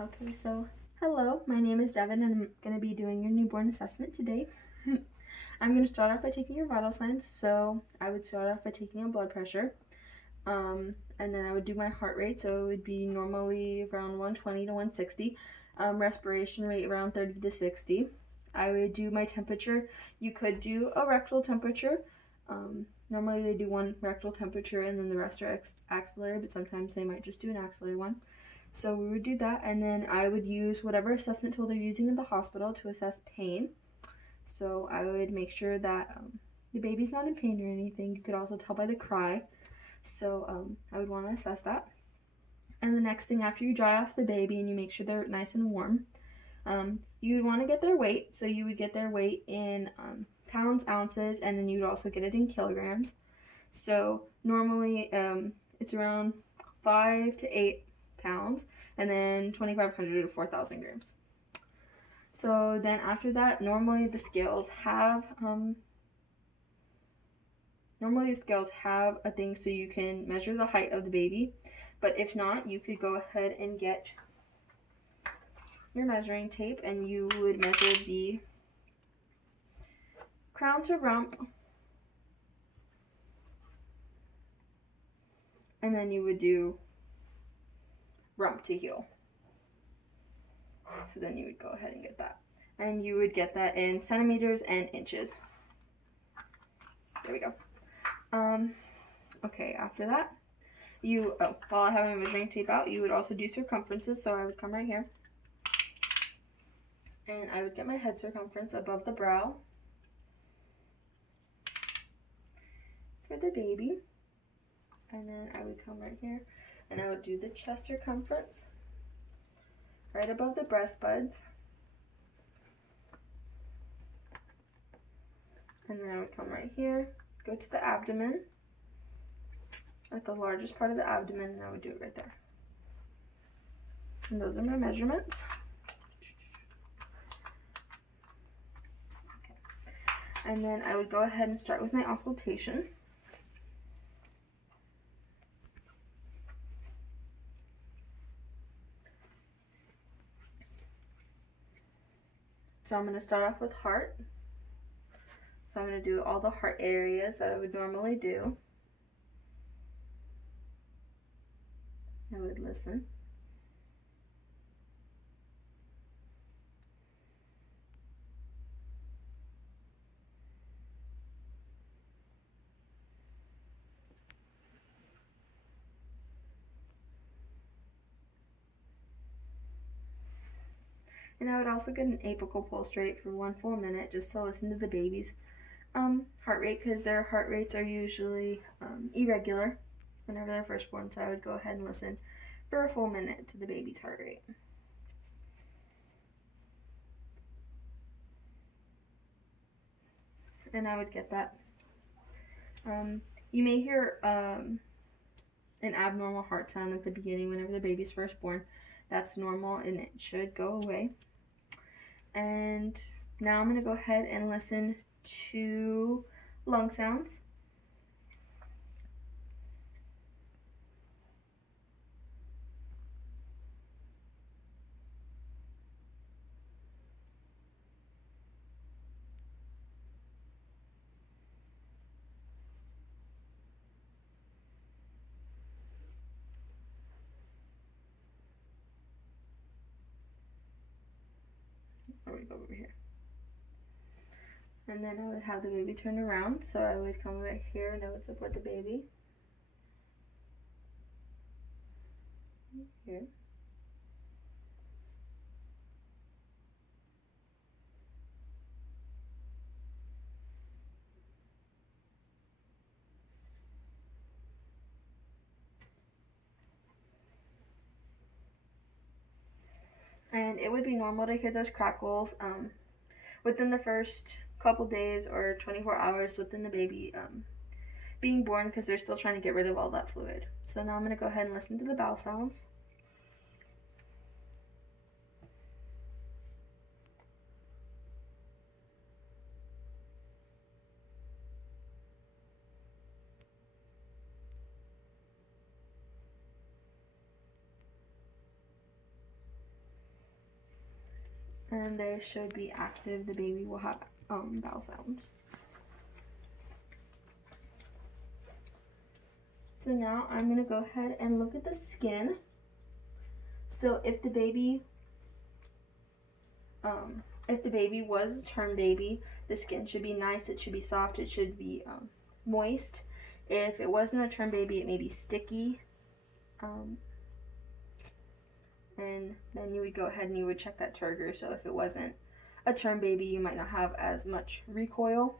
Okay, so hello, my name is Devin and I'm going to be doing your newborn assessment today. I'm going to start off by taking your vital signs. So I would start off by taking a blood pressure, and then I would do my heart rate. So it would be normally around 120 to 160, respiration rate around 30 to 60. I would do my temperature. You could do a rectal temperature. Normally they do one rectal temperature and then the rest are axillary, but sometimes they might just do an axillary one. So we would do that, and then I would use whatever assessment tool they're using in the hospital to assess pain. So I would make sure that the baby's not in pain or anything. You could also tell by the cry. So I would want to assess that. And the next thing, after you dry off the baby and you make sure they're nice and warm, you would want to get their weight. So you would get their weight in pounds, ounces, and then you would also get it in kilograms. So normally it's around 5 to 8 pounds, and then 2,500 to 4,000 grams. So then after that, normally the scales have a thing so you can measure the height of the baby. But if not, you could go ahead and get your measuring tape and you would measure the crown to rump, and then you would do rump to heel. So then you would go ahead and get that. And you would get that in centimeters and inches. There we go. Okay, after that, while I have my measuring tape out, you would also do circumferences. So I would come right here, and I would get my head circumference above the brow for the baby. And then I would come right here, and I would do the chest circumference right above the breast buds. And then I would come right here, go to the abdomen, at the largest part of the abdomen, and I would do it right there. And those are my measurements. Okay. And then I would go ahead and start with my auscultation. So I'm going to start off with heart. So I'm going to do all the heart areas that I would normally do. I would listen. And I would also get an apical pulse rate for 1 full minute just to listen to the baby's heart rate, because their heart rates are usually irregular whenever they're first born. So I would go ahead and listen for a full minute to the baby's heart rate. And I would get that. You may hear an abnormal heart sound at the beginning whenever the baby's first born. That's normal and it should go away. And now I'm going to go ahead and listen to lung sounds. Or we go over here. And then I would have the baby turn around. So I would come right here and I would support the baby. Here. And it would be normal to hear those crackles within the first couple days or 24 hours within the baby being born, because they're still trying to get rid of all that fluid. So now I'm going to go ahead and listen to the bowel sounds. and they should be active. The baby will have bowel sounds. So now I'm going to go ahead and look at the skin. So if the baby was a term baby, the skin should be nice, it should be soft, it should be moist. If it wasn't a term baby, it may be sticky. And then you would go ahead and you would check that turgor. So if it wasn't a term baby, you might not have as much recoil.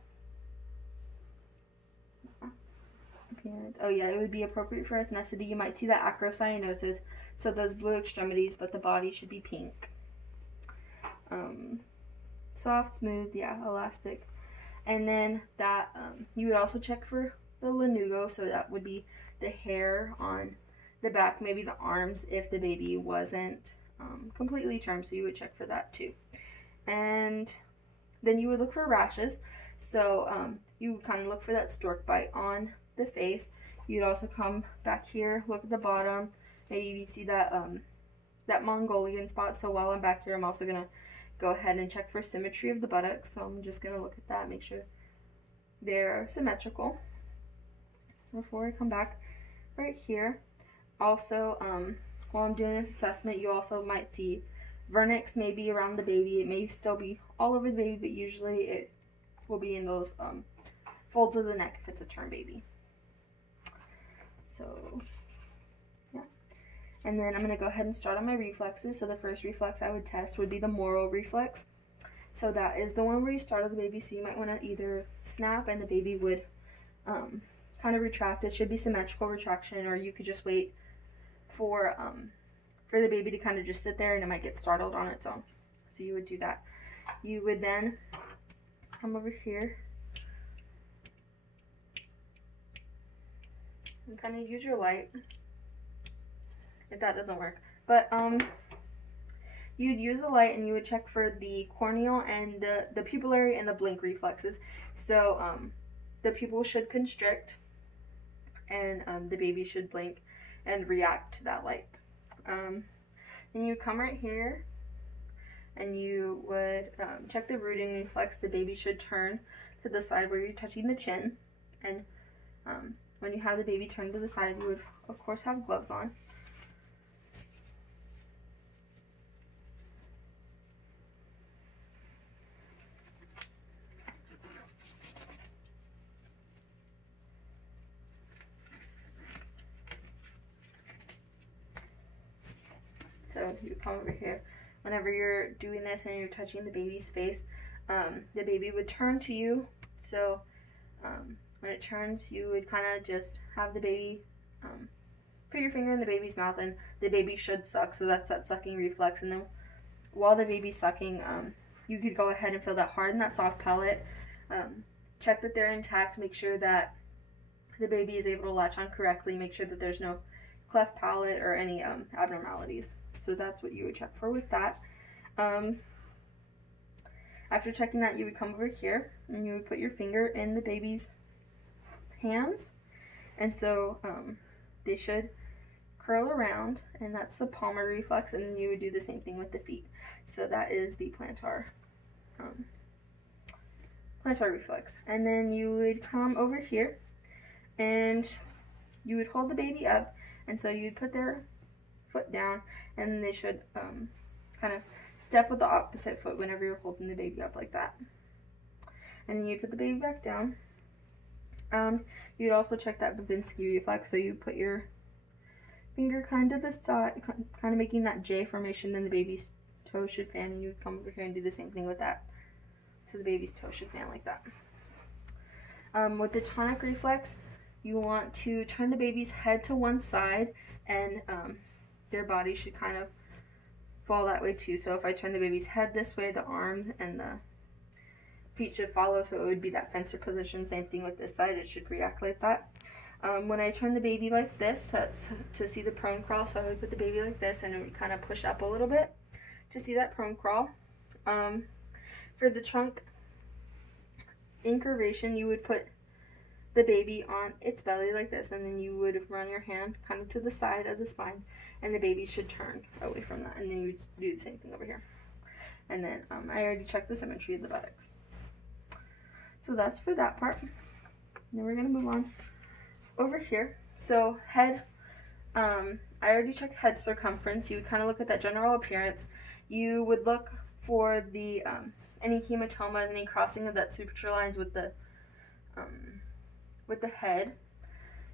Appearance. Oh yeah, it would be appropriate for ethnicity. You might see that acrocyanosis, so those blue extremities, but the body should be pink. Soft, smooth, yeah, elastic. And then that you would also check for the lanugo, so that would be the hair on the back, maybe the arms if the baby wasn't completely term, so you would check for that too. And then you would look for rashes, so you would kind of look for that stork bite on the face. You'd also come back here, look at the bottom, maybe you see that that Mongolian spot. So while I'm back here, I'm also gonna go ahead and check for symmetry of the buttocks. So I'm just gonna look at that, make sure they're symmetrical before I come back right here. Also, while I'm doing this assessment, you also might see vernix maybe around the baby. It may still be all over the baby, but usually it will be in those folds of the neck if it's a term baby. So, yeah. And then I'm going to go ahead and start on my reflexes. So the first reflex I would test would be the Moro reflex. So that is the one where you startle the baby. So you might want to either snap and the baby would kind of retract. It should be symmetrical retraction, or you could just wait for the baby to kind of just sit there and it might get startled on its own. So you would do that. You would then come over here and kind of use your light if that doesn't work. But you'd use the light and you would check for the corneal and the pupillary and the blink reflexes. So the pupil should constrict and the baby should blink and react to that light. Then you come right here and you would check the rooting reflex. The baby should turn to the side where you're touching the chin, and when you have the baby turn to the side, you would of course have gloves on. So you come over here. Whenever you're doing this and you're touching the baby's face, the baby would turn to you. So when it turns, you would kind of just have the baby put your finger in the baby's mouth, and the baby should suck. So that's that sucking reflex. And then while the baby's sucking, you could go ahead and feel that hard and that soft palate. Check that they're intact. Make sure that the baby is able to latch on correctly. Make sure that there's no cleft palate or any abnormalities. So that's what you would check for with that. After checking that, you would come over here and you would put your finger in the baby's hands. And so they should curl around, and that's the palmar reflex. And then you would do the same thing with the feet. So that is the plantar reflex. And then you would come over here and you would hold the baby up. And so you'd put their foot down, and they should kind of step with the opposite foot whenever you're holding the baby up like that. And then you put the baby back down. You'd also check that Babinski reflex. So you put your finger kind of the side, kind of making that J formation, then the baby's toe should fan, and you would come over here and do the same thing with that. So the baby's toe should fan like that. With the tonic reflex, you want to turn the baby's head to one side, and their body should kind of fall that way too. So if I turn the baby's head this way, the arm and the feet should follow, so it would be that fencer position. Same thing with this side, it should react like that. When I turn the baby like this to see the prone crawl, so I would put the baby like this and it would kind of push up a little bit to see that prone crawl. For the trunk incurvation, you would put the baby on its belly like this, and then you would run your hand kind of to the side of the spine, and the baby should turn away from that, and then you would do the same thing over here. And then I already checked the symmetry of the buttocks. So that's for that part. Then we're gonna move on over here. So head, I already checked head circumference. You would kind of look at that general appearance. You would look for the any hematomas, any crossing of that suture lines with the head.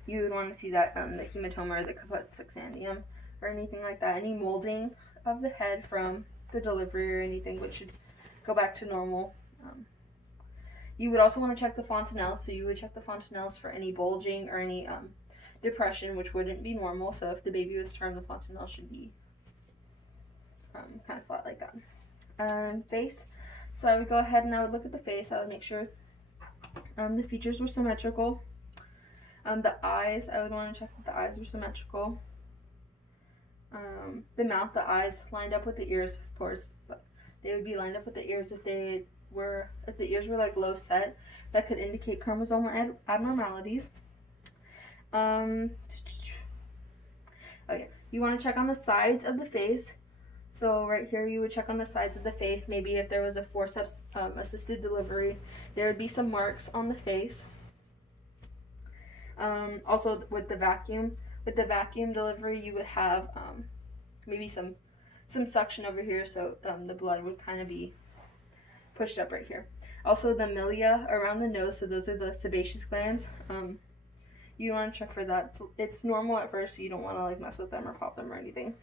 You would want to see that the hematoma or the caput succedaneum or anything like that. Any molding of the head from the delivery or anything, which should go back to normal. You would also want to check the fontanelles. So you would check the fontanelles for any bulging or any depression, which wouldn't be normal. So if the baby was term, the fontanelle should be kind of flat like that. Face. So I would go ahead and I would look at the face. I would make sure the features were symmetrical. The eyes, I would want to check that the eyes were symmetrical. The mouth, the eyes lined up with the ears, of course, but they would be lined up with the ears if the ears were like low set. That could indicate chromosomal abnormalities. Okay, you want to check on the sides of the face. So right here, you would check on the sides of the face. Maybe if there was a forceps assisted delivery, there would be some marks on the face. Also with the vacuum delivery, you would have maybe some suction over here, so the blood would kind of be pushed up right here. Also the milia around the nose, so those are the sebaceous glands. You want to check for that. It's normal at first, so you don't want to like mess with them or pop them or anything.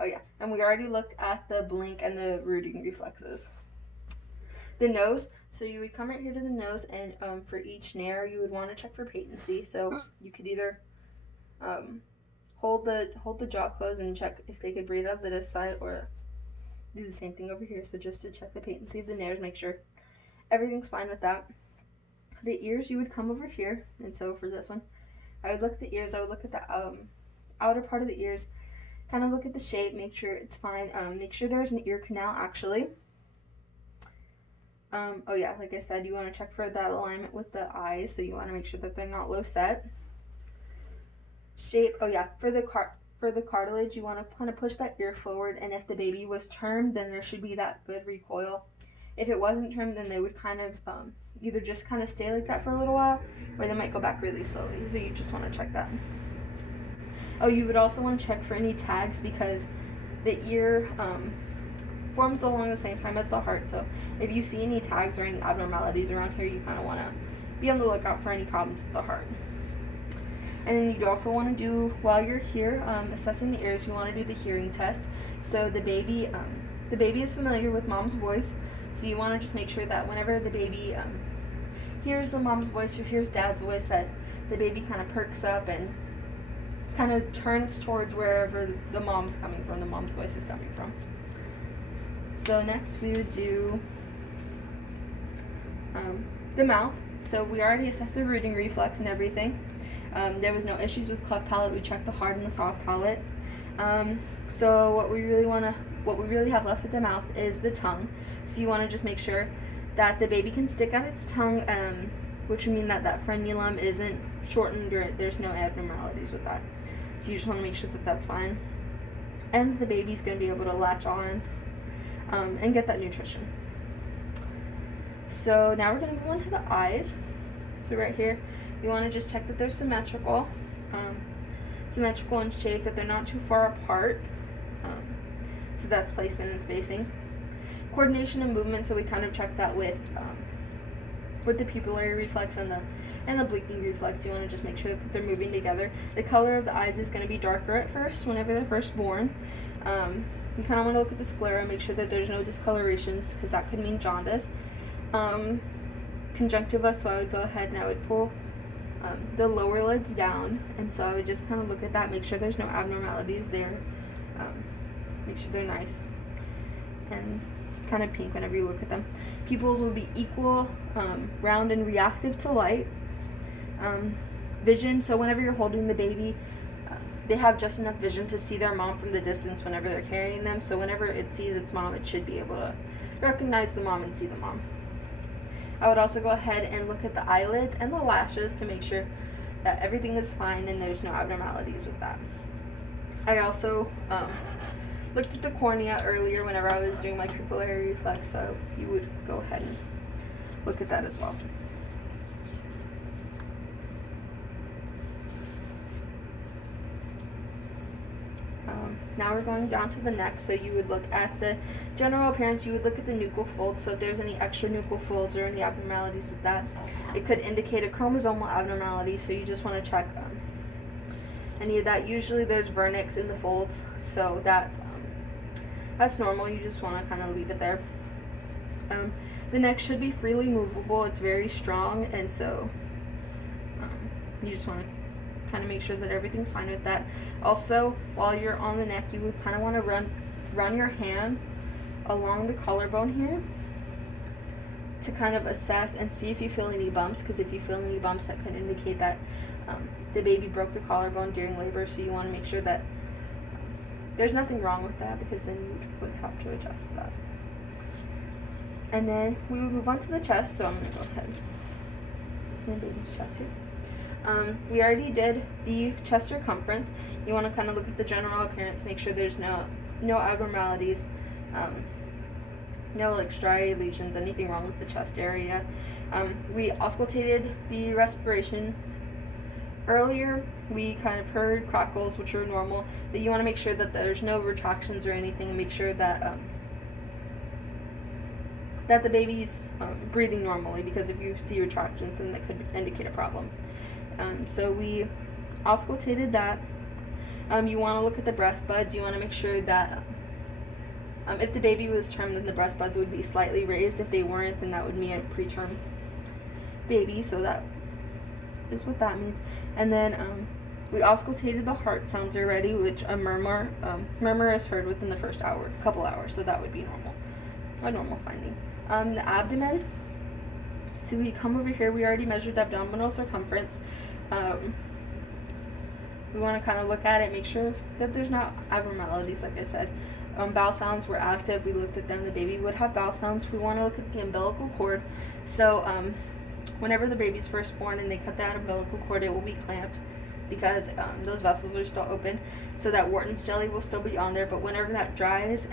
Oh yeah, and we already looked at the blink and the rooting reflexes. The nose, so you would come right here to the nose, and for each nair, you would want to check for patency. So you could either hold the jaw closed and check if they could breathe out the this side, or do the same thing over here. So just to check the patency of the nairs, make sure everything's fine with that. The ears, you would come over here, and so for this one, I would look at the ears. I would look at the outer part of the ears, kind of look at the shape, make sure it's fine. Make sure there's an ear canal actually. Oh yeah, like I said, you want to check for that alignment with the eyes, so you want to make sure that they're not low set. Shape, oh yeah, for the cartilage, you want to kind of push that ear forward, and if the baby was termed, then there should be that good recoil. If it wasn't termed, then they would kind of either just kind of stay like that for a little while, or they might go back really slowly, so you just want to check that. Oh, you would also want to check for any tags, because the ear forms along the same time as the heart, so if you see any tags or any abnormalities around here, you kind of want to be on the lookout for any problems with the heart. And then you'd also want to do, while you're here assessing the ears, you want to do the hearing test. So the baby is familiar with mom's voice, so you want to just make sure that whenever the baby hears the mom's voice or hears dad's voice, that the baby kind of perks up and kind of turns towards wherever the mom's coming from, the mom's voice is coming from. So next we would do the mouth. So we already assessed the rooting reflex and everything. There was no issues with cleft palate. We checked the hard and the soft palate. So what we really have left with the mouth is the tongue. So you want to just make sure that the baby can stick out its tongue, which would mean that that frenulum isn't shortened or there's no abnormalities with that. So you just want to make sure that that's fine. And the baby's going to be able to latch on and get that nutrition. So now we're going to go into the eyes. So right here, you want to just check that they're symmetrical in shape, that they're not too far apart. So that's placement and spacing. Coordination and movement, so we kind of check that with the pupillary reflex and the blinking reflex. You want to just make sure that they're moving together. The color of the eyes is going to be darker at first whenever they're first born. You kind of want to look at the sclera, make sure that there's no discolorations, because that could mean jaundice. Conjunctiva, so I would go ahead and I would pull the lower lids down, and so I would just kind of look at that, make sure there's no abnormalities there, make sure they're nice and kind of pink whenever you look at them. Pupils will be equal, round and reactive to light. Vision, so whenever you're holding the baby, they have just enough vision to see their mom from the distance whenever they're carrying them, so whenever it sees its mom, it should be able to recognize the mom and see the mom. I would also go ahead and look at the eyelids and the lashes to make sure that everything is fine and there's no abnormalities with that. I also looked at the cornea earlier whenever I was doing my pupillary reflex, so you would go ahead and look at that as well. Now we're going down to the neck, so you would look at the general appearance. You would look at the nuchal folds, so if there's any extra nuchal folds or any abnormalities with that, it could indicate a chromosomal abnormality, so you just want to check any of that. Usually there's vernix in the folds, so that's normal. You just want to kind of leave it there. The neck should be freely movable. It's very strong, and so you just want to kind of make sure that everything's fine with that. Also, while you're on the neck, you would kind of want to run your hand along the collarbone here to kind of assess and see if you feel any bumps, because if you feel any bumps, that could indicate that the baby broke the collarbone during labor, so you want to make sure that there's nothing wrong with that, because then you would have to adjust that. And then we would move on to the chest, so I'm going to go ahead and baby's chest here. We already did the chest circumference. You want to kind of look at the general appearance, make sure there's no abnormalities, no like striated lesions, anything wrong with the chest area. We auscultated the respirations earlier. We kind of heard crackles, which are normal, but you want to make sure that there's no retractions or anything. Make sure that that the baby's breathing normally, because if you see retractions, then that could indicate a problem. So we auscultated that. You want to look at the breast buds. You want to make sure that if the baby was term, then the breast buds would be slightly raised. If they weren't, then that would mean a preterm baby. So that is what that means. And then we auscultated the heart sounds already, which a murmur is heard within the first couple hours. So that would be a normal finding. The abdomen. So we come over here. We already measured abdominal circumference. We want to kind of look at it, make sure that there's not abnormalities, like I said. Bowel sounds were active. We looked at them. The baby would have bowel sounds. We want to look at the umbilical cord. So whenever the baby's first born and they cut that umbilical cord, it will be clamped, because those vessels are still open, so that Wharton's jelly will still be on there. But whenever that dries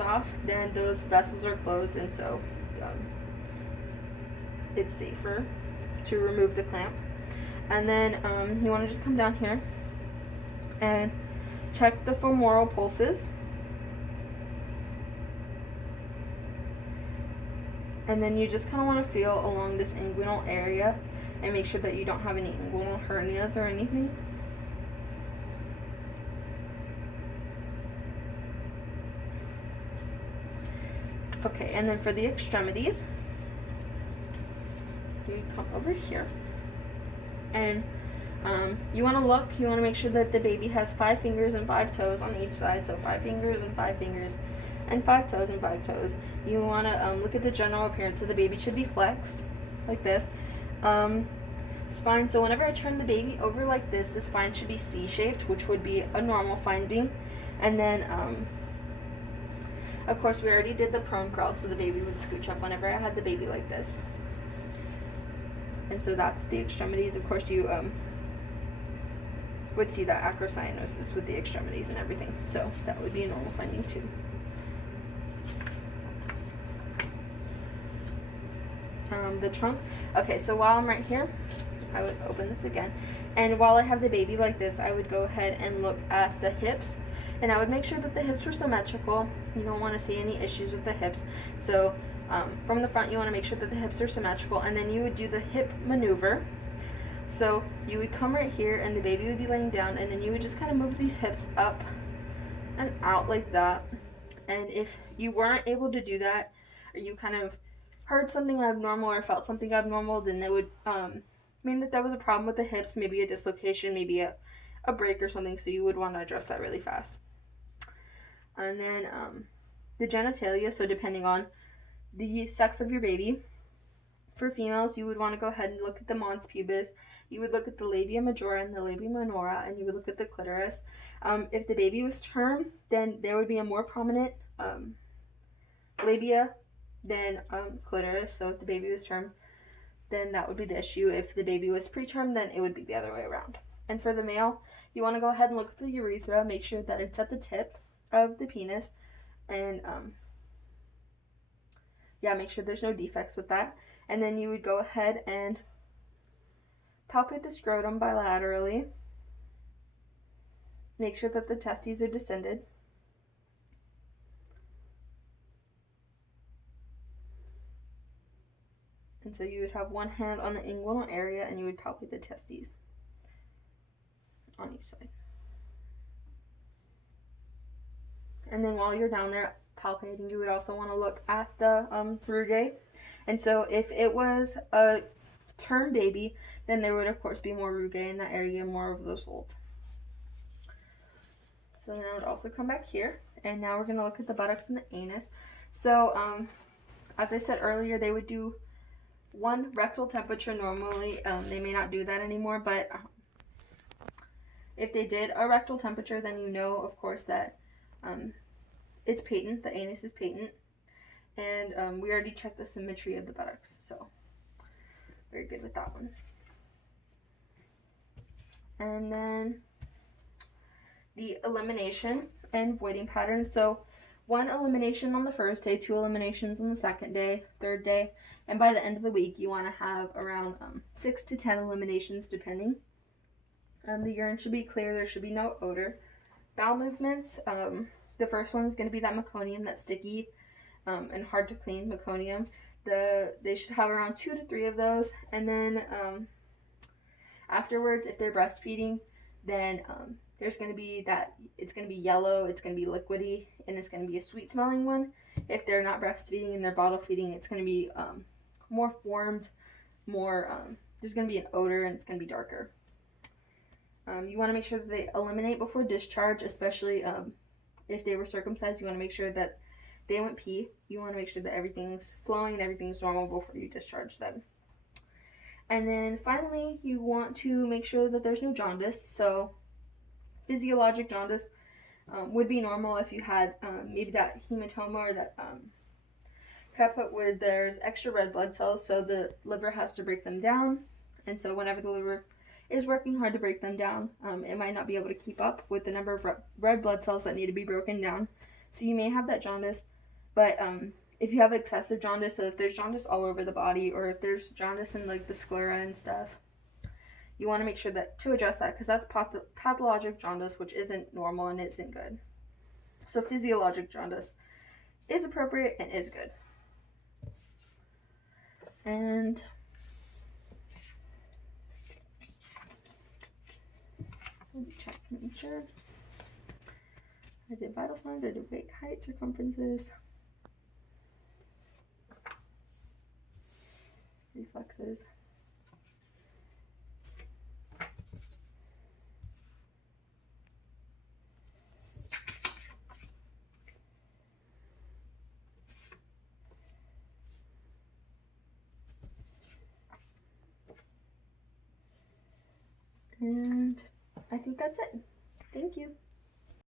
off, then those vessels are closed, and so it's safer to remove the clamp. And then you want to just come down here and check the femoral pulses. And then you just kind of want to feel along this inguinal area and make sure that you don't have any inguinal hernias or anything. Okay, and then for the extremities, you come over here, and you want to make sure that the baby has 5 fingers and 5 toes on each side, so 5 fingers and 5 fingers and 5 toes and 5 toes. You want to look at the general appearance, so the baby should be flexed like this. Spine, so whenever I turn the baby over like this, the spine should be C-shaped, which would be a normal finding. And then of course we already did the prone crawl, so the baby would scooch up whenever I had the baby like this. And so that's the extremities. Of course you would see that acrocyanosis with the extremities and everything, so that would be a normal finding too. The trunk. Okay, so while I'm right here, I would open this again, and while I have the baby like this, I would go ahead and look at the hips, and I would make sure that the hips were symmetrical. You don't want to see any issues with the hips, so from the front you want to make sure that the hips are symmetrical, and then you would do the hip maneuver. So you would come right here and the baby would be laying down, and then you would just kind of move these hips up and out like that. And if you weren't able to do that, or you kind of heard something abnormal or felt something abnormal, then it would mean that there was a problem with the hips, maybe a dislocation, maybe a break or something, so you would want to address that really fast. And then the genitalia, so depending on the sex of your baby, for females, you would want to go ahead and look at the mons pubis. You would look at the labia majora and the labia minora, and you would look at the clitoris. If the baby was term, then there would be a more prominent labia than clitoris. So if the baby was term, then that would be the issue. If the baby was preterm, then it would be the other way around. And for the male, you want to go ahead and look at the urethra, make sure that it's at the tip of the penis, and yeah, make sure there's no defects with that. And then you would go ahead and palpate the scrotum bilaterally. Make sure that the testes are descended. And so you would have one hand on the inguinal area and you would palpate the testes on each side. And then while you're down there palpating, you would also want to look at the rugae. And so if it was a term baby, then there would of course be more rugae in that area, more of those folds. So then I would also come back here, and now we're going to look at the buttocks and the anus. So as I said earlier, they would do one rectal temperature normally. They may not do that anymore, but if they did a rectal temperature, then you know, of course, that it's patent. The anus is patent. And we already checked the symmetry of the buttocks, so very good with that one. And then the elimination and voiding patterns. So 1 elimination on the first day, 2 eliminations on the second day, third day, and by the end of the week you want to have around 6 to 10 eliminations depending. The urine should be clear, there should be no odor. Bowel movements, the first one is going to be that meconium, that sticky and hard to clean meconium. They should have around 2 to 3 of those, and then afterwards, if they're breastfeeding, then there's going to be that, it's going to be yellow, it's going to be liquidy, and it's going to be a sweet smelling one. If they're not breastfeeding and they're bottle feeding, it's going to be more formed, there's going to be an odor, and it's going to be darker. You want to make sure that they eliminate before discharge, especially if they were circumcised. You want to make sure that they went pee. You want to make sure that everything's flowing and everything's normal before you discharge them. And then finally, you want to make sure that there's no jaundice. So physiologic jaundice would be normal if you had maybe that hematoma or that CAPA where there's extra red blood cells, so the liver has to break them down. And so whenever the liver is working hard to break them down, it might not be able to keep up with the number of red blood cells that need to be broken down. So you may have that jaundice, but if you have excessive jaundice, so if there's jaundice all over the body, or if there's jaundice in like the sclera and stuff, you want to make sure that to address that, because that's pathologic jaundice, which isn't normal and isn't good. So physiologic jaundice is appropriate and is good. And let me check, make sure. I did vital signs, I did weight, height, circumferences, reflexes. And I think that's it. Thank you.